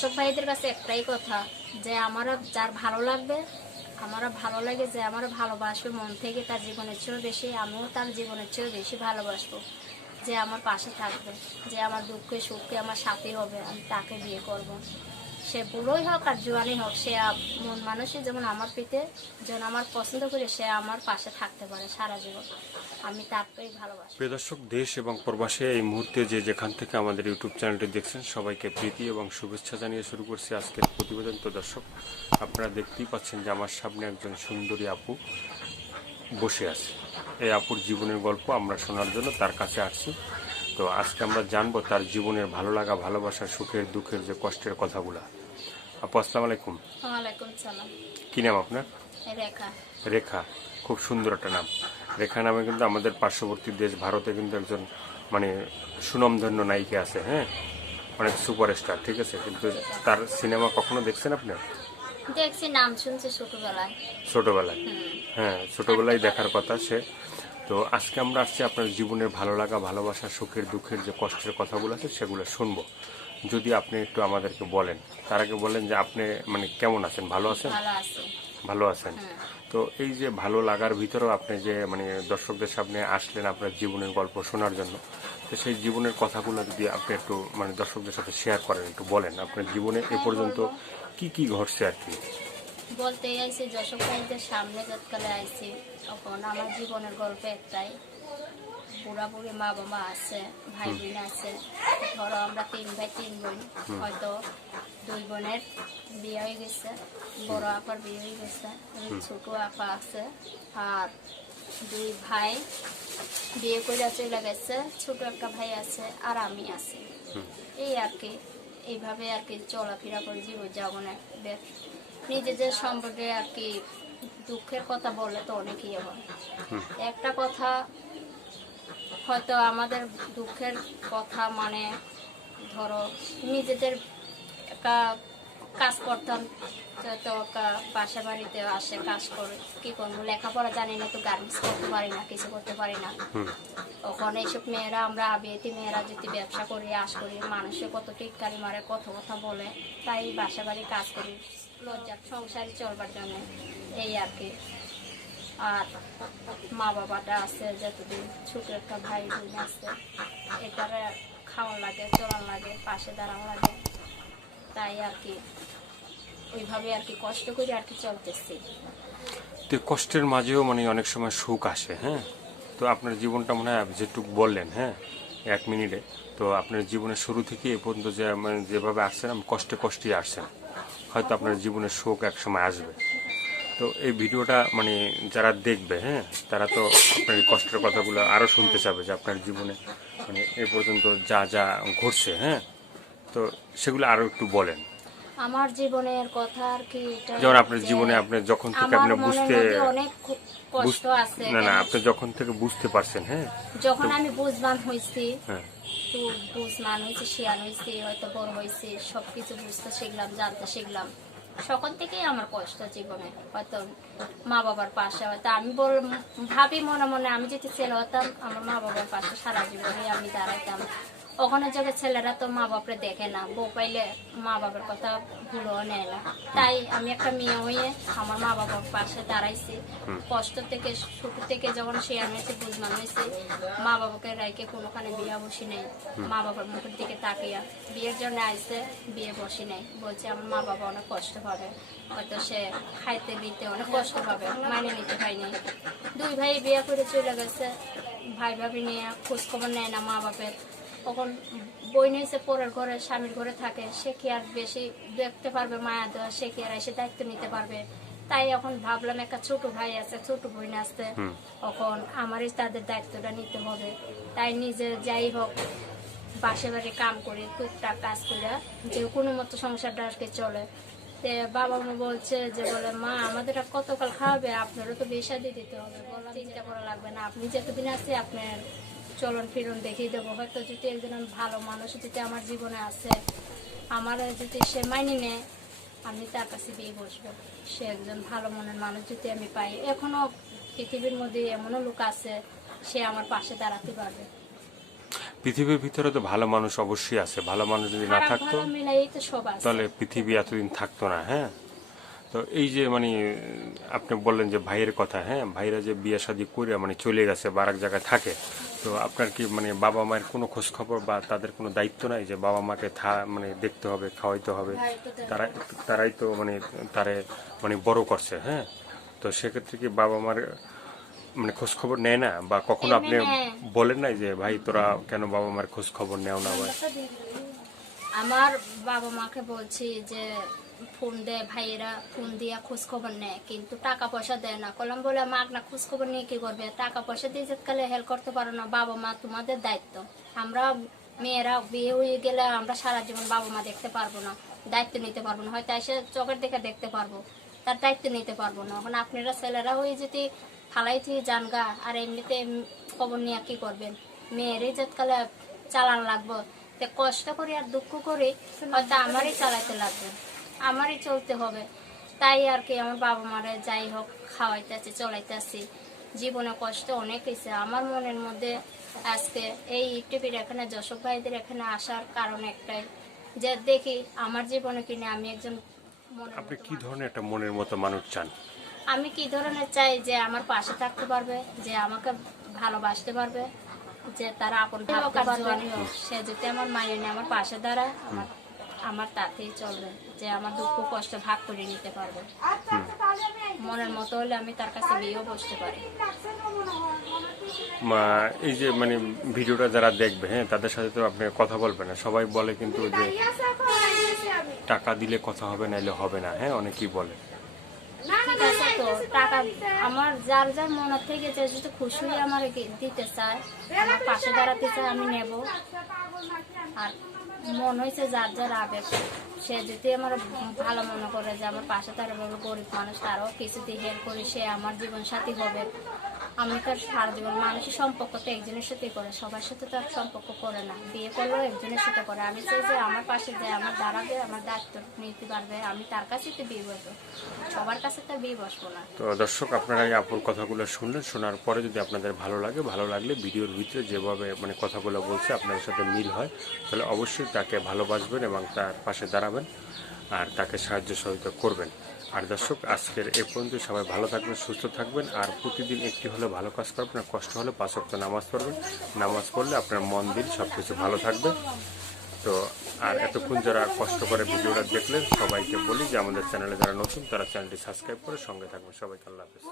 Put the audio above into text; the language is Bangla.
সব ভাইদের কাছে একটাই কথা যে আমরা যার ভালো লাগবে, আমার ভালো লাগে যে আমার ভালোবাসবে মন থেকে, তার জীবনের চেয়েও বেশি, আমিও তার জীবনের চেয়েও বেশি ভালোবাসবো। যে আমার পাশে থাকবে, যে আমার দুঃখে সুখে আমার সাথী হবে, আমি তাকে বিয়ে করব। সে বুড়োই হোক আর জোয়ানই হোক, সে মন মানুষই যেমন আমার পিতে যেন আমার পছন্দ করে সে আমার পাশে থাকতে পারে সারা জীবন, আমি তাকেই ভালোবাসি। প্রিয় দর্শক, দেশ এবং প্রবাসে এই মুহূর্তে যে যেখান থেকে আমাদের ইউটিউব চ্যানেলটি দেখছেন সবাইকে প্রীতি এবং শুভেচ্ছা জানিয়ে শুরু করছি আজকের প্রতিবেদন। তো দর্শক, আপনারা দেখতেই পাচ্ছেন যে আমার সামনে একজন সুন্দরী আপু বসে আছে। এই আপুর জীবনের গল্প আমরা শোনার জন্য তার কাছে আসছি। তো আজকে আমরা জানবো তার জীবনের ভালো লাগা, ভালোবাসা, সুখের দুঃখের যে কষ্টের কথাগুলা। আপু, আসসালামু আলাইকুম। ওয়ালাইকুম সালাম। কি নাম আপনার? রেখা। রেখা, খুব সুন্দর একটা নাম। রেখা নামে কিন্তু আমাদের পার্শ্ববর্তী দেশ ভারতে কিন্তু একজন মানে সুনামধন্য নায়িকা আছে, হ্যাঁ, অনেক সুপারস্টার, ঠিক আছে। কিন্তু তার সিনেমা কখনো দেখছেন আপনি? দেখছি, নাম শুনছি ছোটবেলায়। ছোটবেলায়? হ্যাঁ, ছোটবেলায় দেখার কথা সে। তো আজকে আমরা আসছি আপনার জীবনের ভালো লাগা, ভালোবাসা, সুখের দুঃখের যে কষ্টের কথাগুলো আছে সেগুলো শুনবো। যদি আপনি একটু আমাদেরকে বলেন, তার আগে বলেন যে আপনি মানে কেমন আছেন, ভালো আছেন? ভালো আছে। ভালো আছেন। তো এই যে ভালো লাগার ভিতরেও আপনি যে মানে দর্শকদের সামনে আসলেন আপনার জীবনের গল্প শোনার জন্য, তো সেই জীবনের কথাগুলো যদি আপনি একটু মানে দর্শকদের সাথে শেয়ার করেন, একটু বলেন আপনার জীবনে এ পর্যন্ত কি কি ঘটছে আর কি। বলতে আইছি যশোর ভাইদের সামনে যতকালে আইছি, তখন আমার জীবনের গল্প একটাই। বুড়া বুড়ি মা বাবা আছে, ভাই বোন আছে। ধরো আমরা 3 ভাই 3 বোন, হয়তো 2 বোনের বিয়ে হয়ে গেছে, বড় আপার বিয়ে হয়ে গেছে, ছোট আপা আছে, আর 2 ভাই বিয়ে করে চলে গেছে, ছোট একটা ভাই আছে, আর আমি আছি। এই আর কি, এইভাবে আর কি চলাফেরা করে জীবন যাপনে। নিজেদের সম্পর্কে আর কি দুঃখের কথা বললে তো অনেকই হয়। একটা কথা হয়তো আমাদের দুঃখের কথা মানে ধরো নিজেদের একটা কাজ করতাম, তো বাসা বাড়িতে আসে কাজ করে, কি করবো, লেখাপড়া জানি না, তো গার্মেন্টস করতে পারি না, কিছু করতে পারি না। তখন এইসব মেয়েরা, আমরা আবিয়াতি মেয়েরা যদি ব্যবসা করি, আশ করি, মানুষের কত টিটকারি মারে, কত কথা বলে, তাই বাসা বাড়ি কাজ করি লজ্জার সংসারে চলবার জন্য, এই আর কি। আর মা বাবাটা আছে, যতদিন ছোট একটা ভাই বোন আছে, এটারে খাওয়ান লাগে, চলান লাগে, পাশে দাঁড়ান লাগে, তাই আর কি ওইভাবে আর কি কষ্ট করে আর কি চলতেছি। তো কষ্টের মাঝেও মানে অনেক সময় সুখ আসে, হ্যাঁ। তো আপনার জীবনটা মনে হয় যেটুকু বললেন, হ্যাঁ, 1 মিনিটে, তো আপনার জীবনের শুরু থেকে এ পর্যন্ত যে মানে যেভাবে আসছেন, আমি কষ্টে কষ্টেই আসছেন, হয়তো আপনার জীবনের সুখ এক সময় আসবে। তো এই ভিডিওটা মানে যারা দেখবে, হ্যাঁ, তারা তো আপনার এই কষ্টের কথাগুলো আরও শুনতে চাবে যে আপনার জীবনে মানে এ পর্যন্ত যা যা ঘটছে, হ্যাঁ। তো সেগুলো আরও একটু বলেন। আমার জীবনের কথা আর কি, যেমন আপনার জীবনে আপনি যখন থেকে আপনি বুঝতে অনেক কষ্ট আছে। না আপনি যখন থেকে বুঝতে পারছেন, হ্যাঁ, যখন আমি বুঝবান হয়েছি, হ্যাঁ, তো বুঝমান হয়েছে, শিয়ান হয়েছি, হয়তো বড় হয়েছি, সবকিছু বুঝতে শিখলাম, জানতে শিখলাম, তখন থেকেই আমার কষ্ট জীবনে। হয়তো মা বাবার পাশে, হয়তো আমি ভাবি মনে মনে, আমি যদি ছেলে হতাম, আমার মা বাবার পাশে সারা জীবনে আমি দাঁড়াইতাম। ওখানে যখন ছেলেরা তো মা বাপরে দেখে না, বউ পাইলে মা বাবার কথা ভুলেও নেয় না, তাই আমি একটা মেয়ে হয়ে আমার মা বাবার পাশে দাঁড়াইছি। কষ্ট থেকে সুখ থেকে যখন শেয়ার হয়েছে, বুঝমান হয়েছে, মা বাবাকে রাইকে কোনোখানে বিয়ে বসি নেই, মা বাবার মুখের দিকে তাকিয়া বিয়ের জন্য আইসে, বিয়ে বসি নেই, বলছে আমার মা বাবা অনেক কষ্ট পাবে, হয়তো সে খাইতে দিতে অনেক কষ্ট পাবে, মানে নিতে পাইনি। 2 ভাই বিয়ে করে চলে গেছে, ভাই ভাবি নিয়ে খোঁজখবর নেয় না মা বাপের। তখন বই নিয়েছে পরের ঘরে, স্বামীর ঘরে থাকে, সে কি আর বেশি দেখতে পারবে মায়া দেওয়া, সে কি আর এসে দায়িত্ব নিতে পারবে। তাই এখন ভাবলাম একটা ছোট ভাই আছে, ছোট বোন আসতে, তখন আমারই তাদের দায়িত্বটা নিতে হবে। তাই নিজে যাই হোক বাসে বাড়ি কাম করে, টুকটাক কাজ করে, যে কোনো মতো সংসারটা আজকে চলে। বাবা মা বলছে যে, বলে মা আমাদের আর কতকাল খাওয়াবে, আপনারও তো বিয়ে শাদী দিতে হবে। বললাম চিন্তা করা লাগবে না, আপনি যতদিন আছে আপনার চলন ফিরন দেখিয়ে দেবো। হয়তো যদি একজন ভালো মানুষ যদি আমার জীবনে আছে, আমার যদি সে মাইনে নেয়, আমি তার কাছে বিয়ে বসবো। সে একজন ভালো মনের মানুষ যদি আমি পাই, এখনো পৃথিবীর মধ্যে এমনও লোক আছে, সে আমার পাশে দাঁড়াতে পারবে। পৃথিবীর ভিতরে তো ভালো মানুষ অবশ্যই আছে, ভালো মানুষ যদি না খারাপ থাকতো ভালো মিলাই তো সব আছে। তাহলে পৃথিবী এতদিন থাকতো না। হ্যাঁ, তো এই যে মানে আপনি বললেন যে ভাইয়ের কথা, হ্যাঁ, ভাইরা যে বিয়ে শাদী করে মানে চলে গেছে বা আরেক জায়গায় থাকে, তো আপনার কি মানে বাবা মায়ের কোনো খোঁজ খবর বা তাদের কোনো দায়িত্ব নাই যে বাবা মাকে মানে দেখতে হবে, খাওয়াইতে হবে? ভাই তো দেয়। তারাই তো মানে তারে মানে বড় করছে। হ্যাঁ, তো সেক্ষেত্রে কি বাবা মার মানে খোঁজ খবর নেয় না, বা কখনো আপনি এমনি নেয়। বলেন নাই যে ভাই তোরা কেন বাবা মার খোঁজ খবর নেও না? ভাই আমার বাবা মাকে বলছি যে ফোন দেয়, ভাইয়েরা ফোন দিয়া খোঁজ খবর নেয়, কিন্তু টাকা পয়সা দেয় না। কলম বলে মাক না খোঁজ খবর নিয়ে কি করবে, টাকা পয়সা দিয়ে যেতকালে হেল্প করতে পারো না। বাবা মা তোমাদের দায়িত্ব। আমরা মেয়েরা বিয়ে হয়ে গেলে আমরা সারা জীবন বাবা মা দেখতে পারবো না, দায়িত্ব নিতে পারবো না। হয়তো এসে চোখের দেখে দেখতে পারবো, তার দায়িত্ব নিতে পারবো না। এখন আপনারা ছেলেরা হয়ে যদি ফালাই থেকে জানগা, আর এমনিতে খবর নিয়ে কি করবেন? মেয়েরই যেতকালে চালান লাগবো, তে কষ্ট করে আর দুঃখ করে হয়তো আমারই চালাতে লাগবে, আমারই চলতে হবে। তাই আর কি আমার বাবা মারে যাই হোক খাওয়াইতে আছি, চলাইতে আছি। জীবনে কষ্ট অনেক হয়েছে আমার মনের মধ্যে। আজকে এই টিভির এখানে যশোর ভাইদের এখানে আসার কারণ একটাই, যে দেখি আমার জীবনে কিনে আমি একজন মনের আপনি মতো কি মানুষ। ধরনের একটা মনের মতো মানুষ চান? আমি কি ধরনের চাই, যে আমার পাশে থাকতে পারবে, যে আমাকে ভালোবাসতে পারবে, যে তারা আপন ভাবতে পারবে। সে যদি আমার মায়ের নিয়ে আমার পাশে দাঁড়ায়, আমার তাতেই চলবে। যে আমার দুঃখ কষ্ট ভাগ করে নিতে পারবে, মনের মতো হলে আমি তার কাছে বিয়েও বসতে পারি। এই যে মানে ভিডিওটা যারা দেখবে, হ্যাঁ, তাদের সাথে তো আপনি কথা বলবেন না। সবাই বলে কিন্তু যে টাকা দিলে কথা হবে, নাইলে হবে না। হ্যাঁ, অনেকেই বলে। ঠিক আছে, তো টাকা আমার যার যার মনের থেকে যে যদি খুশি হয়ে আমার দিতে চায়, আমার পাশে দাঁড়াতে চায়, আমি নেব। আর মন হয়েছে যার যার আবেগ, সে যদি আমার ভালো মনে করে যে আমার পাশে দাঁড়াবে, গরিব মানুষ, তারও কিছু দিয়ে হেল্প করি, সে আমার জীবন সাথী হবে। আমি তো সারা জীবন মানুষের সম্পর্ক তো একজনের সাথে করে, সবার সাথে তো আর সম্পর্ক করে না। বিয়ে করলেও একজনের সাথে করে। আমি চাই যে আমার পাশে যে আমার দাঁড়াবে, আমার দায়িত্ব নিতে পারবে, আমি তার কাছেই তো বিয়ে বসবো, সবার কাছে তো বিয়ে বসবো না। তো দর্শক, আপনারা এই আপুর কথাগুলো শুনলেন। শোনার পরে যদি আপনাদের ভালো লাগে, ভালো লাগলে ভিডিওর ভিতরে যেভাবে মানে কথাগুলো বলছে আপনাদের সাথে মিল হয়, তাহলে অবশ্যই তাকে ভালোবাসবেন এবং তার পাশে দাঁড়াবেন আর তাকে সাহায্য সহযোগিতা করবেন। আর দর্শক, আজকের এ পর্যন্ত। সবাই ভালো থাকবেন, সুস্থ থাকবেন, আর প্রতিদিন একটি হলে ভালো কাজ করবেন, আর কষ্ট হলে 5 ওয়াক্ত নামাজ পড়বেন। নামাজ পড়লে আপনার মন দিল সব কিছু ভালো থাকবে। তো আর এতক্ষণ যারা কষ্ট করে ভিডিওটা দেখলেন, সবাইকে বলি যে আমাদের চ্যানেলে যারা নতুন তারা চ্যানেলটি সাবস্ক্রাইব করে সঙ্গে থাকবেন। সবাইকে আল্লাহ হাফেজ।